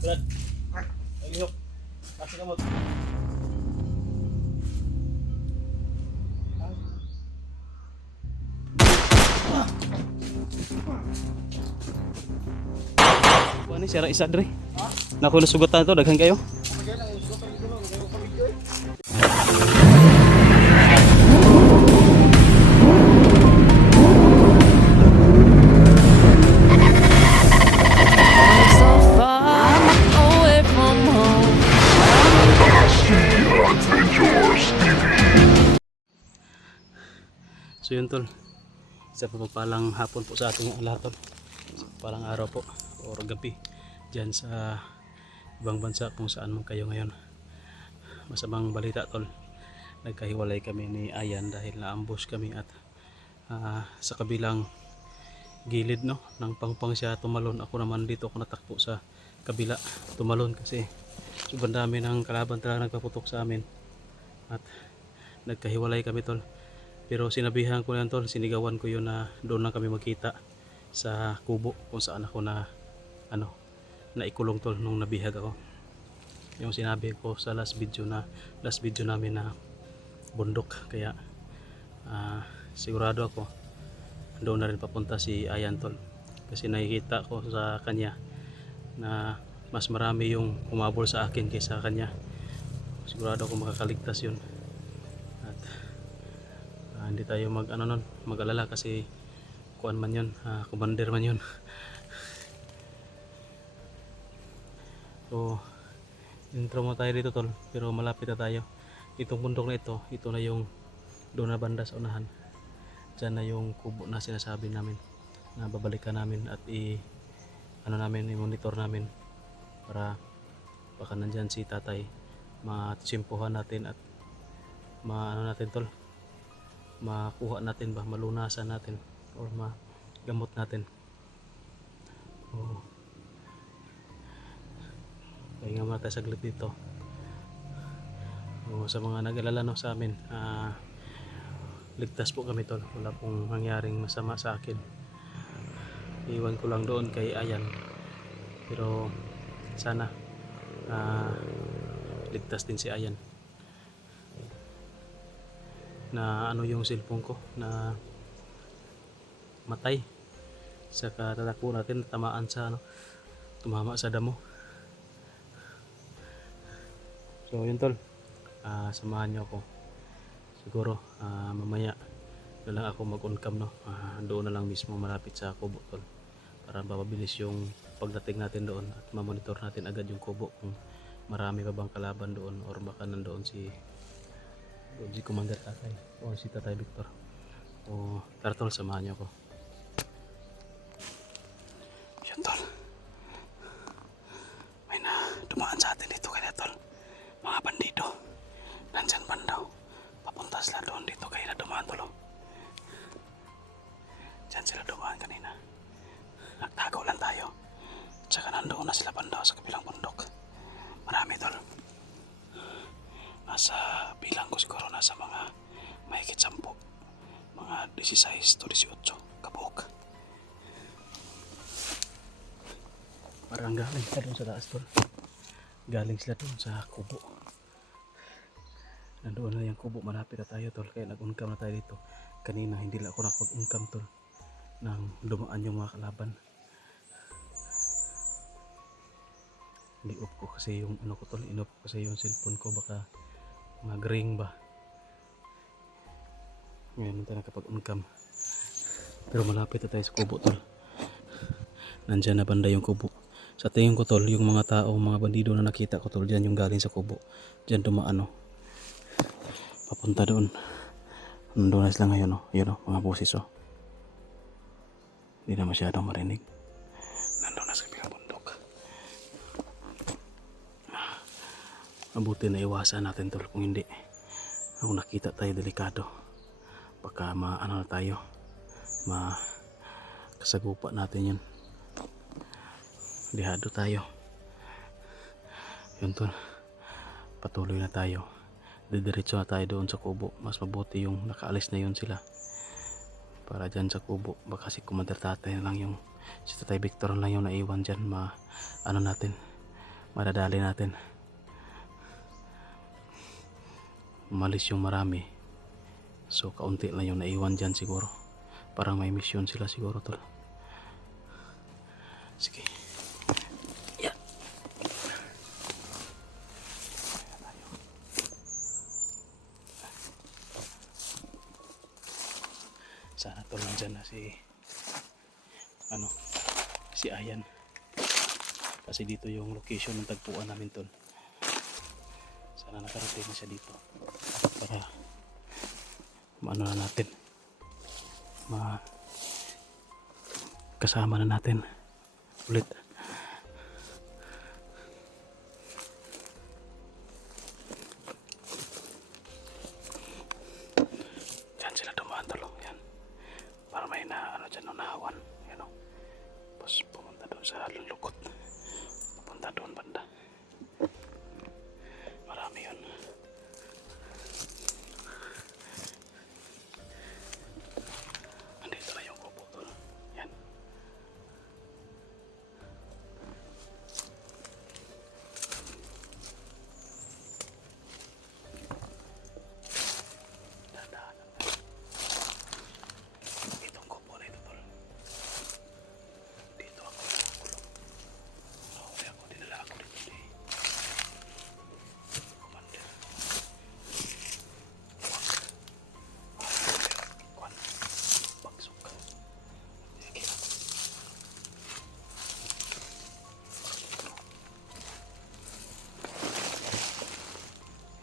Brad. Ay, ihok. Kasi kamot. Ano sira isa dre? Nakulo sugatan to daghan kayo. So far away from home. So yun tol. Isa pa palang hapon po sa ating lahat tol. Palang araw po o gabi dyan sa ibang bansa kung saan man kayo ngayon. Masamang balita tol. Nagkahiwalay kami ni Ayan dahil na-ambush kami at sa kabilang gilid no ng pangpang siya tumalon, ako naman dito ako natakbo sa kabila tumalon kasi sobrang dami ng kalaban talaga nagpaputok sa amin at nagkahiwalay kami tol. Pero sinabihan ko yan tol, sinigawan ko yun na doon lang kami magkita sa kubo kung saan ako na naikulong tol nung nabihag ako. Yung sinabi ko sa last video namin na bundok, kaya sigurado ako doon na rin papunta si Ayan tol, kasi nakikita ko sa kanya na mas marami yung humabol sa akin kaysa kanya. Sigurado ako makakaligtas yun at hindi tayo mag-alala kasi kuan man yun, commander man yun. So intro mo tayo dito tol, pero malapit na tayo. Itong bundok na ito na yung doon na banda sa unahan. Diyan na yung kubo na sinasabi namin na babalikan namin at i-monitor namin para baka nandyan si tatay, matsimpuhan natin at natin tol, makuha natin ba, malunasan natin or magamot natin. Pahinga muna tayo saglit dito. Sa mga nag-alala no sa amin, ligtas po kami tol, wala pong nangyaring masama sa akin. Iwan ko lang doon kay Ayan, pero sana ligtas din si Ayan. Na yung cellphone ko na matay sa katatakbo natin, tamaan sa tumama sa damo. So yun tol, samahan nyo ako. Siguro mamaya na lang ako mag-on-cam no. Doon na lang mismo malapit sa kubo tol, para mapabilis yung pagdating natin doon at mamonitor natin agad yung kubo kung marami pa bang kalaban doon or baka nandoon si Commander Tatay o si Tatay Victor. O tara tol, samahan niyo ako. Yan tol, may na dumaan sa atin dito kaya tol, mga bandido nandyan bandaw, papunta sila doon dito kaya na dumaan tol. Diyan sila dumaan kanina, nagtagaw lang tayo, tsaka nandoon na sila bandaw sa kabilang bundok. Marami tol, nasa bilang ko siguro nasa mga mahigit 10, mga 16 to 18 kabuk. Parang galing sila doon sa taas tol, galing sila doon sa kubo. Nandoon na yung kubo, malapit na tayo tol, kaya nag-uncam na tayo dito. Kanina hindi lang ako nakapag-uncam tol nang dumaan yung mga kalaban. Ni-off ko kasi yung ko tol, in-off ko kasi yung cellphone ko, baka mag-ring ba. Ngayon tayo nakapag-uncam, pero malapit na tayo sa kubo tol. Nandyan na banda yung kubo. Sa tingin ko tol, yung mga tao, mga bandido na nakita ko tol, dyan yung galing sa kubo, dyan dumaan papunta doon. Nandun na sila ngayon yun mga boses hindi na masyadong marinig. Nandun na sa kabilang bundok. Mabuti na iwasan natin tol, kung hindi, kung nakita tayo delikado, baka na tayo, kasagupa natin yun, lihado tayo. Yun tol, patuloy na tayo, didiretso na tayo doon sa kubo. Mas mabuti yung nakaalis na yun sila, para dyan sa kubo baka si Commander Tatay na lang yung, si Tatay Victor lang yung naiwan dyan, natin madadali natin. Umalis yung marami, so kaunti lang yung naiwan dyan siguro. Parang may mission sila siguro tol. Sige. Yeah. Sana tol nandyan na si si Ayan. Kasi dito yung location ng tagpuan namin tol. Sana nakarating na siya dito para maano na natin, kasama na natin ulit. Diyan sila dumaan tol. Yan. Para may dyan nahawan. Yan o. Tapos pumunta doon sa lulukot. Pupunta doon banda. Marami yun. Andito na yung kubo tol. Yan. Dadaanan na. Itong kubo na ito tol. Dito ako nakakulong. Nakauwi ako, dinala ako dito ni Commander. Kwan. Bagsok. Sige.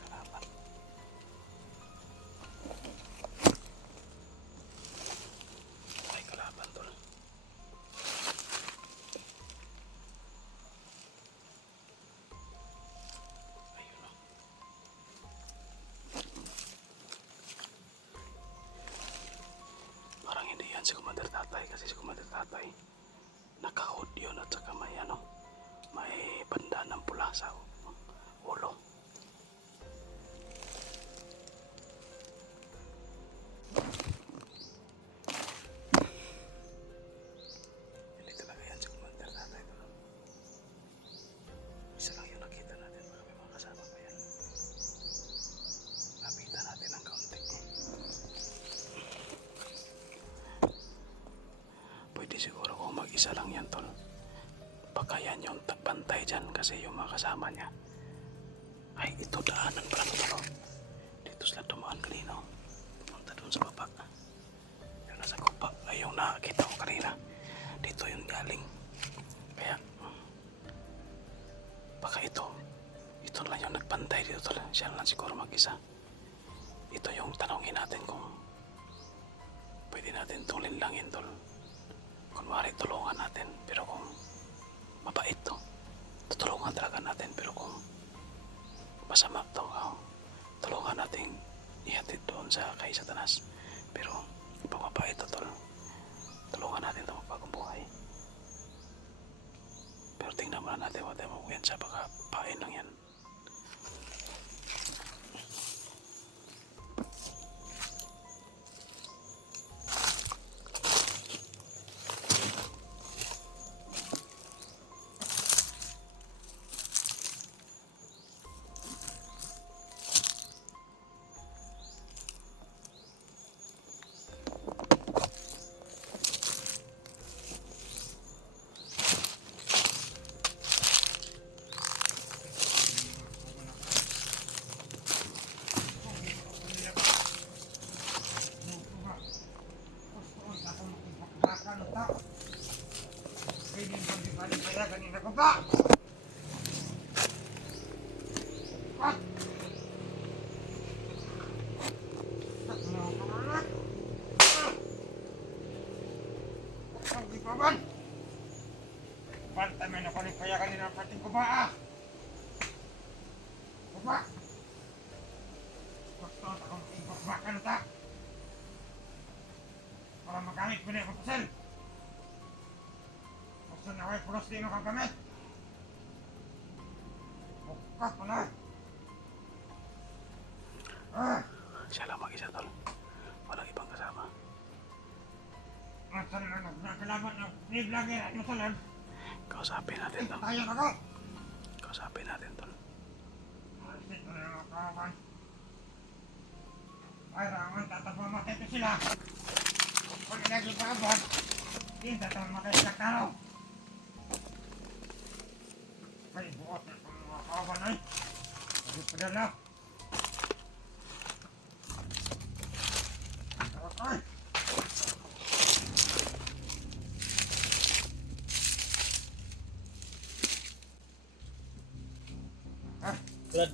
Kalaban. Ay, kalaban tol. Ayun o. Parang hindi yan si Commander Tatay kasi si Commander Tatay naka-hood yun at saka may may banda ng pula sa ulo. Hindi talaga yan si Commander Tatay tol. Isa lang yung nakita natin, baka may mga kasama pa yan. Lapitan natin ng kaunti. Pwede siguro kung mag-isa lang yan tol. Baka yan yung tagbantay dyan kasi yung mga kasama niya. Ay, ito daanan pala ito tol. Dito sila dumaan kanina. Pumunta doon sa baba. Yung nasa kupa ay yung nakakita ko kanina. Dito yung galing. Kaya baka ito lang yung nagbantay dito tol. Siya lang siguro mag-isa. Ito yung tanongin natin kung pwede natin itong linlangin tol. Kunwari tulungan natin, pero kung mabait to, tutulungan talaga natin. Pero kung masama to, tulungan natin ihatid doon sa kay Satanas. Pero pag mabait to tol, tulungan natin ito magbagong buhay. Pero tingnan muna natin what time yan siya, baka pain lang yan. Pantay man ako ni kaya kanina pating kuba. Kuba. Gusto akong ibakbakan ta. Para magamit mo na yung pasel. Gusto na ako pulos din ang gamit. Buka ko na. Siya lang mag-isa tol. Walang ibang kasama. Masal na nagkalaban ng niblager at masalan. Kausapin natin to. Tayo na ko. Kausapin natin tol. Alisin ko na yung mga kawan. Ay, rangan, tatapamamatay ko sila. Kung ilagay pa abot, hindi tatapamamatay sila talo. Ay, buot na itong mga kawan ay. Hindi pa dala. Ay! Ah! Brad,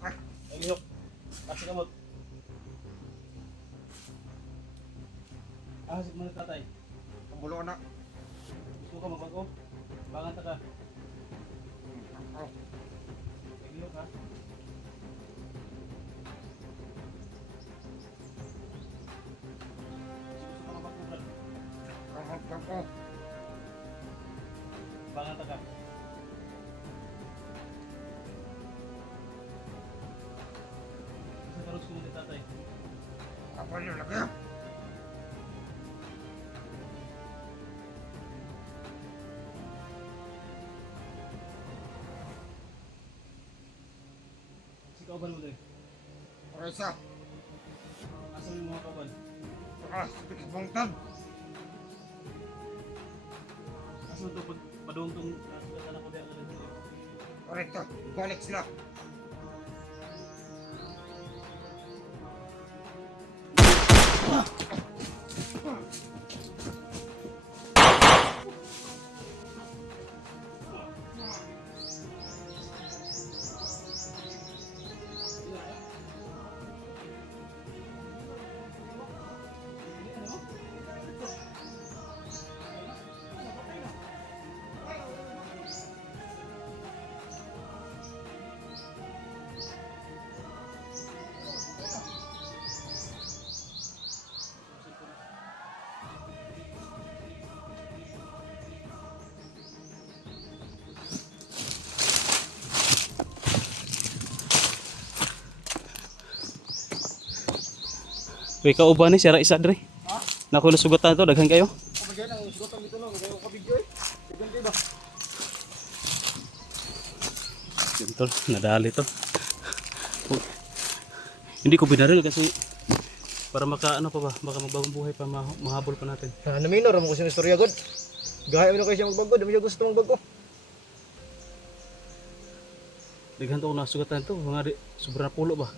Ah! ay lihok. Kasi kamot. Ahasip mo na tatay. Ang bulo na. Gusto ka magbago? Bangan ta ka. Oh, Ay lihok ha. Gusto ka magbago Brad? kamot. Bangan ta ka. Gusto ka rin sumunod tatay. Kapal yung lagyan. Si kauban mo dre. Okay, isa. Asa mo yung mga kauban? Ah, speaks bungtad. Asa mo ito padung tong sugatan ako diyan na dito. Correcto. Balik sila. Uy, kauban ni sira isa dre. Ha? Nakuha na sugatan to, daghan kayo. Kabigyan ang sugatan dito no. Kaya ko kabigyo eh. Bigyan kayo ba? Yun tol, nadali to. Oh. Hindi ko binaril kasi para maka ano pa ba, baka magbagong buhay pa, mahabol pa natin. Ano minor mo kasi istorya god. Gaya mo na kayo siya magbago, dami siya gusto magbago. Daghan to na sugatan to, mga sobrang pulo ba.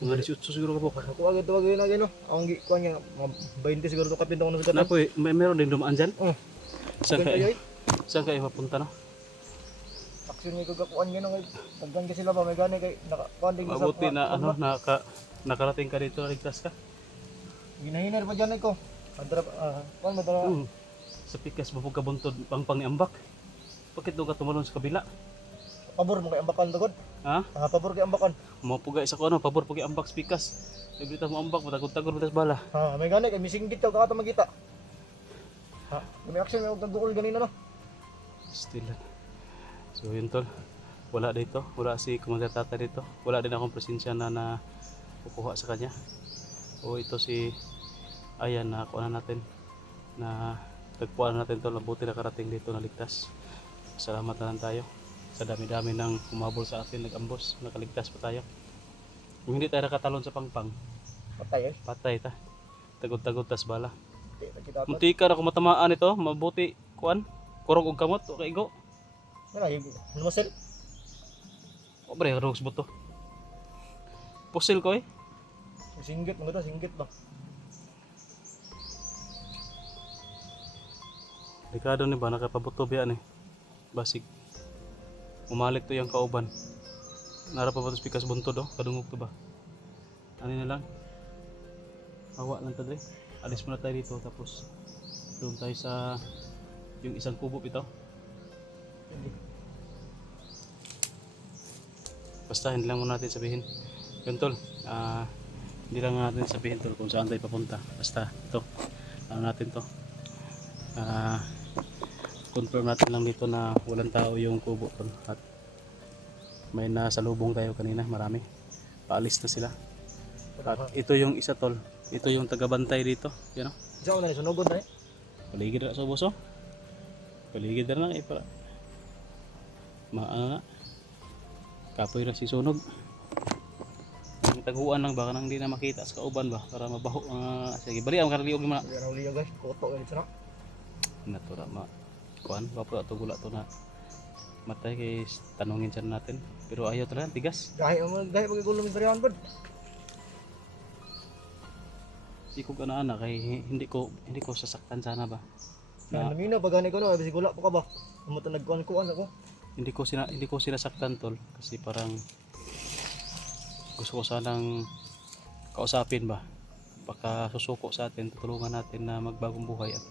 Mga 18 siguro ka po. Ako agad tawag na gano. Ang kuan niya, mga 20 siguro to kapin ko na sa Na po, meron din dumaan dyan. Oh. Saan Okay, kayo? ay. Saan kayo mapunta no? Aksyon ni kagakuan gano kay daghan kasi sila ba may gani kay nakakuan din Mabuti na ano, nakarating ka dito, ligtas ka. Ginahinar pa diyan ko. Adra kuan mo dara. Sa pikas mapog ka buntod pang ni ambak. Bakit doon ka tumalon sa kabila? Pabor mo kay ambakan to god. Ha? Pabor kay ambakan. Mapugay sa ko ano, pabor pag ambak sa pikas. Nagbita mo ambak, matagod-tagod matas bala. Ha, may gani kay misinggit ka kata magita. Ha, may aksyon may nagdukol ganina no. Still. So yun tol. Wala dito, wala si Commander Tata dito. Wala din akong presensya na kukuha sa kanya. O ito si Ayan na kuha natin na tagpuan natin tol. Mabuti na karating dito na ligtas. Salamat na lang tayo sa dami-dami ng umabol sa atin, nag-ambos, nakaligtas pa tayo. Kung hindi tayo nakatalon sa pangpang, Patay eh. patay ta. Tagod-tagod tas bala. Kita ta. Munti ka na kung matamaan ito, mabuti kuan, kurog og kamot, okay go. Wala yung lumasel. Obre, rogs buto. Pusil ko eh. Singgit mo to, singgit ba? Dekado ni ba nakapabuto biya ni. Basig. Umalik to yung kauban. Nara pa ba ito pikas buntod oh, kadungog to ba? Ano na lang? Hawa lang to dre. Alis muna tayo dito tapos doon tayo sa yung isang kubo ito. Basta hindi lang muna natin sabihin. Yun tol, hindi lang natin sabihin tol kung saan tayo papunta. Basta ito, ano natin to. Confirm natin lang dito na walang tao yung kubo tol. At may nasalubong tayo kanina, marami. Paalis na sila. At ito yung isa tol. Ito yung tagabantay dito. Yan o. Isa ko na sunugod na eh. Paligid na sa buso. Paligid na eh para ano na. Kapoy na si sunog. Ang taguan lang baka nang hindi na makita sa kauban ba para mabaho. Sige, bali ang karaliog mo na. Yan ang liya guys, koto ganito na. Natura ma kuan bapo ato gula to na matay kay tanungin siya natin pero ayaw talaga tigas. Dahil pagkagulong yung tarihan bud. Di ko ganaana kay hindi ko sasaktan sana ba. Yan lamina pag gani ko no, bisig wala pa ka ba. Amo ta nagkuan ako. Hindi ko sinasaktan tol kasi parang gusto ko sanang kausapin ba. Baka susuko sa atin, tutulungan natin na magbagong buhay at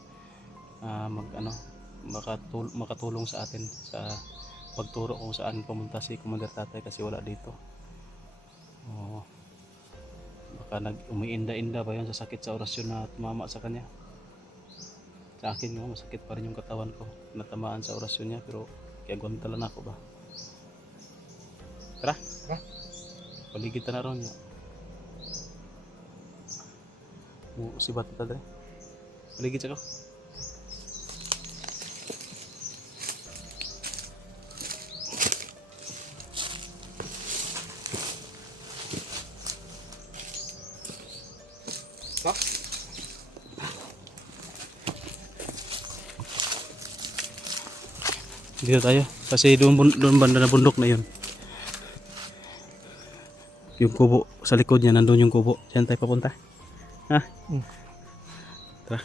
makatulong sa atin sa pagturo kung saan pumunta si Commander Tatay kasi wala dito. Baka umiinda-inda ba yun sa sakit sa orasyon na tumama sa kanya. Sa akin nga masakit pa rin yung katawan ko natamaan sa orasyon niya pero kaya tala na ako ba. Tara. Paligid na ron niya. Si Bata tadre. Paligid siya ko. Ha? Dito tayo kasi doon banda na bundok na yun. Yung kubo sa likod niya nandun yung kubo. Diyan tayo papunta. Ha? Tara.